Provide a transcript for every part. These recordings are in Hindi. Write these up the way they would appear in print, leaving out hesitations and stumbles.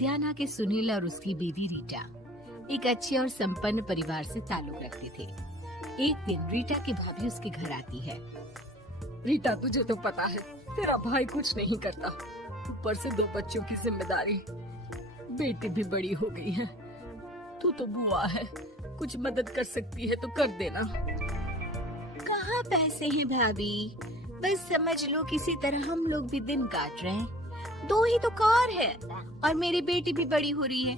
लुधियाना के सुनील और उसकी बीवी रीटा एक अच्छे और संपन्न परिवार से ताल्लुक रखते थे। एक दिन रीटा की भाभी उसके घर आती है। रीटा, तुझे तो पता है तेरा भाई कुछ नहीं करता, ऊपर से 2 बच्चों की जिम्मेदारी, बेटी भी बड़ी हो गई है। तू तो बुआ है, कुछ मदद कर सकती है तो कर देना। कहाँ पैसे हैं भाभी, बस समझ लो किसी तरह हम लोग भी दिन काट रहे हैं। 2 ही तो कार है और मेरी बेटी भी बड़ी हो रही है।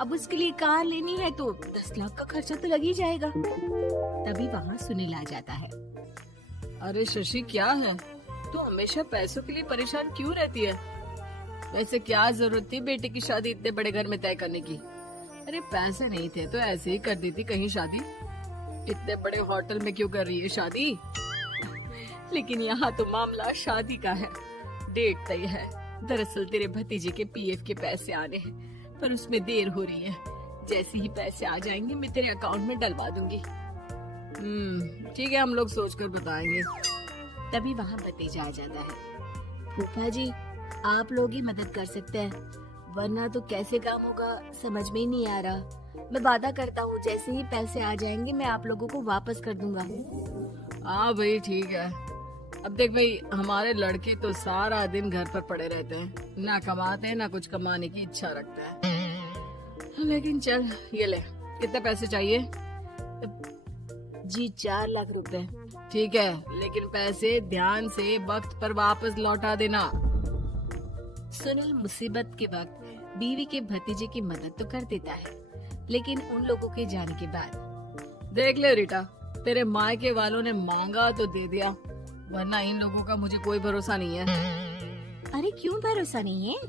अब उसके लिए कार लेनी है तो 10 लाख का खर्चा तो लग ही जाएगा। तभी वहाँ सुनील आ जाता है। अरे शशि, क्या है, तू हमेशा पैसों के लिए परेशान क्यों रहती है? वैसे क्या जरूरत थी बेटे की शादी इतने बड़े घर में तय करने की? अरे पैसे नहीं थे तो ऐसे ही कर देती कहीं शादी। इतने बड़े होटल में क्यों कर रही है शादी? लेकिन यहाँ तो मामला शादी का है, डेट तय है। दरअसल तेरे भतीजे के पीएफ के पैसे आने हैं, पर उसमें देर हो रही है। जैसे ही पैसे आ जाएंगे मैं तेरे अकाउंट में डलवा दूंगी। ठीक है, हम लोग सोचकर बताएंगे। तभी वहाँ भतीजा आ जाता है। फूफा जी, आप लोग ही मदद कर सकते हैं, वरना तो कैसे काम होगा समझ में ही नहीं आ रहा। मैं वादा करता हूँ जैसे ही पैसे आ जाएंगे मैं आप लोगों को वापस कर दूंगा। हाँ भाई ठीक है। अब देख भाई, हमारे लड़के तो सारा दिन घर पर पड़े रहते हैं, ना कमाते हैं ना कुछ कमाने की इच्छा रखता है। लेकिन चल ये ले, कितने पैसे चाहिए? जी 4 लाख रुपए। ठीक है, लेकिन पैसे ध्यान से वक्त पर वापस लौटा देना। सुनील मुसीबत के वक्त बीवी के भतीजे की मदद तो कर देता है, लेकिन उन लोगों के जाने के बाद देख ले रीटा, तेरे मायके वालों ने मांगा तो दे दिया, वरना इन लोगों का मुझे कोई भरोसा नहीं है। अरे क्यों भरोसा नहीं है?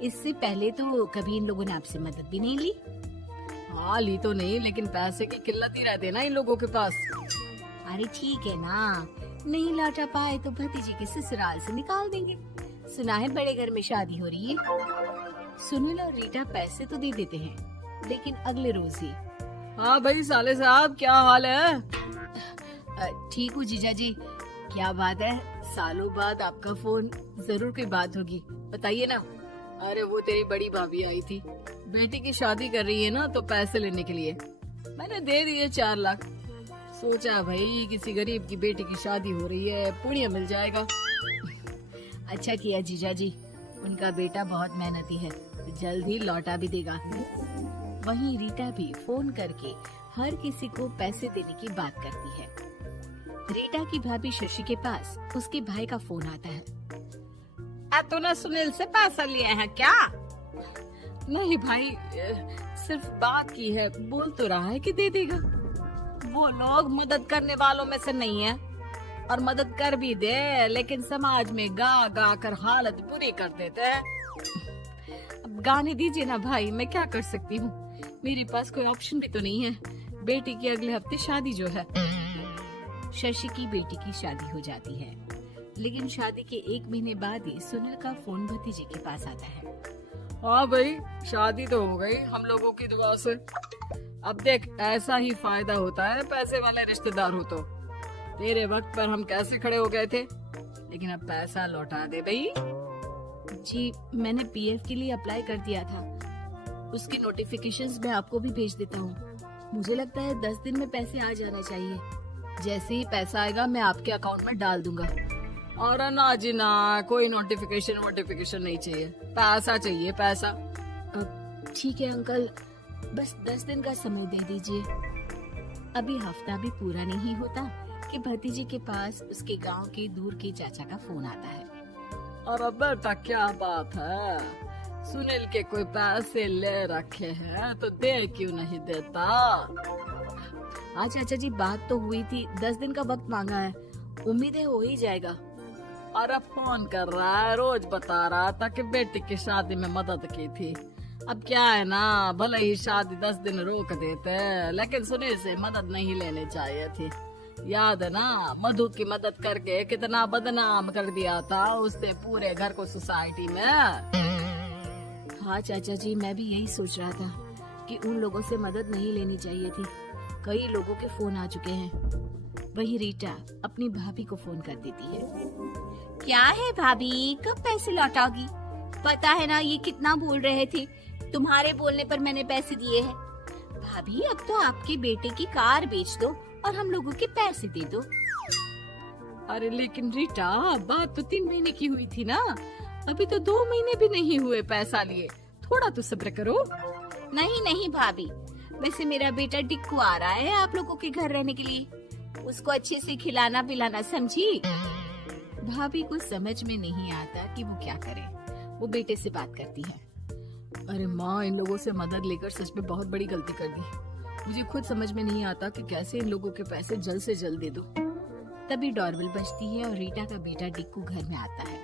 इससे पहले तो कभी इन लोगों ने आपसे मदद भी नहीं ली। हाँ ली तो नहीं, लेकिन पैसे की किल्लत ही रहती है ना इन लोगों के पास। अरे ठीक है ना, नहीं लौटा पाए तो भतीजे के ससुराल से निकाल देंगे। सुना है बड़े घर में शादी हो रही है। सुनील और रीटा पैसे तो दे देते हैं, लेकिन अगले रोज ही। हाँ भाई साले साहब, क्या हाल है? ठीक हूँ जीजा जी। क्या बात है, सालों बाद आपका फोन, जरूर कोई बात होगी, बताइए ना। अरे वो तेरी बड़ी भाभी आई थी, बेटी की शादी कर रही है ना, तो पैसे लेने के लिए मैंने दे दिए 4 लाख। सोचा भाई किसी गरीब की बेटी की शादी हो रही है, पुण्य मिल जाएगा। अच्छा किया जीजा जी, उनका बेटा बहुत मेहनती है, जल्द ही लौटा भी देगा। वहीं रीटा भी फोन करके हर किसी को पैसे देने की बात करती है। रीटा की भाभी शशि के पास उसके भाई का फोन आता है। तूने सुनील से पैसा लिया है क्या? नहीं भाई, सिर्फ बात की है, बोल तो रहा है कि दे देगा। वो लोग मदद करने वालों में से नहीं है, और मदद कर भी दे लेकिन समाज में गा गा कर हालत बुरी कर देते हैं। अब गाने दीजिए ना भाई, मैं क्या कर सकती हूँ, मेरे पास कोई ऑप्शन भी तो नहीं है। बेटी की अगले हफ्ते शादी जो है। शशि की बेटी की शादी हो जाती है, लेकिन शादी के 1 महीने बाद ही सुनील का फोन भतीजे के पास आता है। हाँ भाई, शादी तो हो गई हम लोगों की दुआ से। अब देख, ऐसा ही फायदा होता है पैसे वाले रिश्तेदार हो तो। तेरे वक्त पर हम कैसे खड़े हो गए थे, लेकिन अब पैसा लौटा दे भाई। जी मैंने पीएफ के लिए अप्लाई कर दिया था, उसकी नोटिफिकेशंस मैं आपको भी भेज देता हूँ। मुझे लगता है 10 दिन में पैसे आ जाना चाहिए। जैसे ही पैसा आएगा मैं आपके अकाउंट में डाल दूंगा। और ना जी ना, कोई नोटिफिकेशन नहीं चाहिए, पैसा चाहिए पैसा। ठीक है अंकल, बस 10 दिन का समय दे दीजिए। अभी हफ्ता भी पूरा नहीं होता कि भतीजे के पास उसके गांव के दूर के चाचा का फोन आता है। और बेटा क्या बात है, सुनील के कोई पैसे ले रखे हैं तो दे क्यों नहीं देता? हाँ चाचा जी, बात तो हुई थी, 10 दिन का वक्त मांगा है, उम्मीद है हो ही जाएगा। अरे फोन कर रहा है, रोज बता रहा था कि बेटी की शादी में मदद की थी। अब क्या है ना, भले ही शादी 10 दिन रोक देते, लेकिन सुनील से मदद नहीं लेनी चाहिए थी। याद है ना, मधु की मदद करके कितना बदनाम कर दिया था उसने पूरे घर को सोसाइटी में। हाँ चाचा जी, मैं भी यही सोच रहा था कि उन लोगों से मदद नहीं लेनी चाहिए थी। कई लोगों के फोन आ चुके हैं। वही रीटा अपनी भाभी को फोन कर देती है। क्या है भाभी, कब पैसे लौटाओगी? पता है ना ये कितना बोल रहे थे तुम्हारे बोलने पर मैंने पैसे दिए हैं। भाभी अब तो आपके बेटे की कार बेच दो और हम लोगों के पैसे दे दो। अरे लेकिन रीटा, बात तो 3 महीने की हुई थी ना, अभी तो 2 महीने भी नहीं हुए पैसा लिए, थोड़ा तो सब्र करो। नहीं नहीं भाभी, वैसे मेरा बेटा टिक्कू आ रहा है आप लोगों के घर रहने के लिए, उसको अच्छे से खिलाना पिलाना, समझी? भाभी को समझ में नहीं आता कि वो क्या करे। वो बेटे से बात करती है। अरे माँ, इन लोगों से मदद लेकर सच में बहुत बड़ी गलती कर दी। मुझे खुद समझ में नहीं आता कि कैसे इन लोगों के पैसे जल्द से जल्द दे दूं। तभी डोरबेल बजती है और रीटा का बेटा टिक्कू घर में आता है।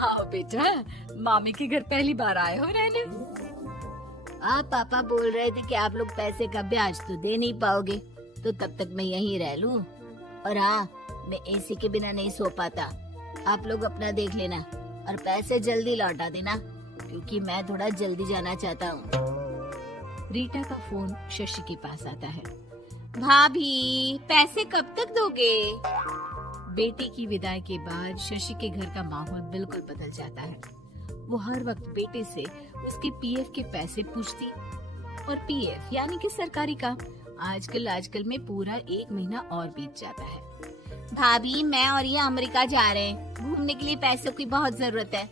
आओ बेटा, मामी के घर पहली बार आए हो रहने। आप पापा बोल रहे थे कि आप लोग पैसे का ब्याज तो दे नहीं पाओगे, तो तब तक मैं यहीं रह लूं। और हाँ, मैं एसी के बिना नहीं सो पाता। आप लोग अपना देख लेना और पैसे जल्दी लौटा देना, क्योंकि मैं थोड़ा जल्दी जाना चाहता हूँ। रीटा का फोन शशि के पास आता है। भाभी, पैसे कब तक दोगे? बेटे की विदाई के बाद शशि के घर का माहौल बिल्कुल बदल जाता है। वो हर वक्त बेटे से उसके पीएफ के पैसे पूछती, और पीएफ यानी कि सरकारी काम। आजकल में पूरा 1 महीना और बीत जाता है। भाभी, मैं और ये अमेरिका जा रहे हैं, घूमने के लिए पैसों की बहुत जरूरत है।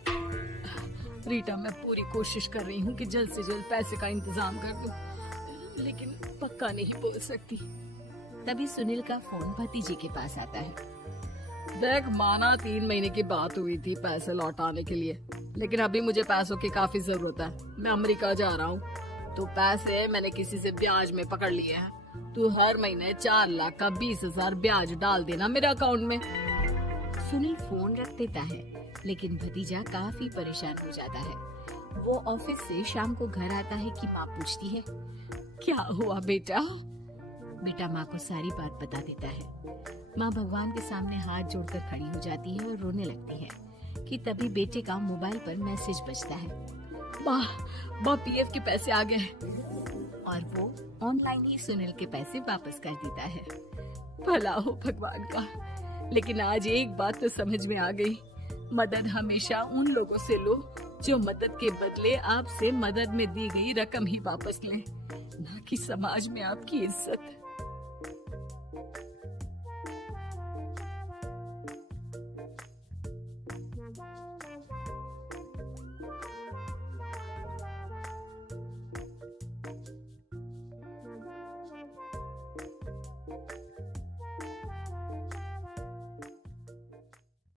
रीटा, मैं पूरी कोशिश कर रही हूँ कि जल्द से जल्द पैसे का इंतजाम कर दूं, लेकिन पक्का नहीं बोल सकती। तभी सुनील का फोन भतीजे के पास आता है। देख माना 3 महीने की बात हुई थी पैसे लौटाने के लिए, लेकिन अभी मुझे पैसों की काफी जरूरत है। मैं अमेरिका जा रहा हूँ, तो पैसे मैंने किसी से ब्याज में पकड़ लिए हैं। तू हर महीने 4 लाख का 20,000 ब्याज डाल देना मेरे अकाउंट में। सुनील फोन रख देता है, लेकिन भतीजा काफी परेशान हो जाता है। वो ऑफिस से शाम को घर आता है कि माँ पूछती है, क्या हुआ बेटा? बेटा माँ को सारी बात बता देता है। माँ भगवान के सामने हाथ जोड़कर खड़ी हो जाती है और रोने लगती है कि तभी बेटे का मोबाइल पर मैसेज बजता है। माँ, पीएफ के पैसे आ गए। और वो ऑनलाइन ही सुनील के पैसे वापस कर देता है। भला हो भगवान का। लेकिन आज एक बात तो समझ में आ गई, मदद हमेशा उन लोगों से लो जो मदद के बदले आपसे मदद में दी गई रकम ही वापस लें, ना कि समाज में आपकी इज्जत।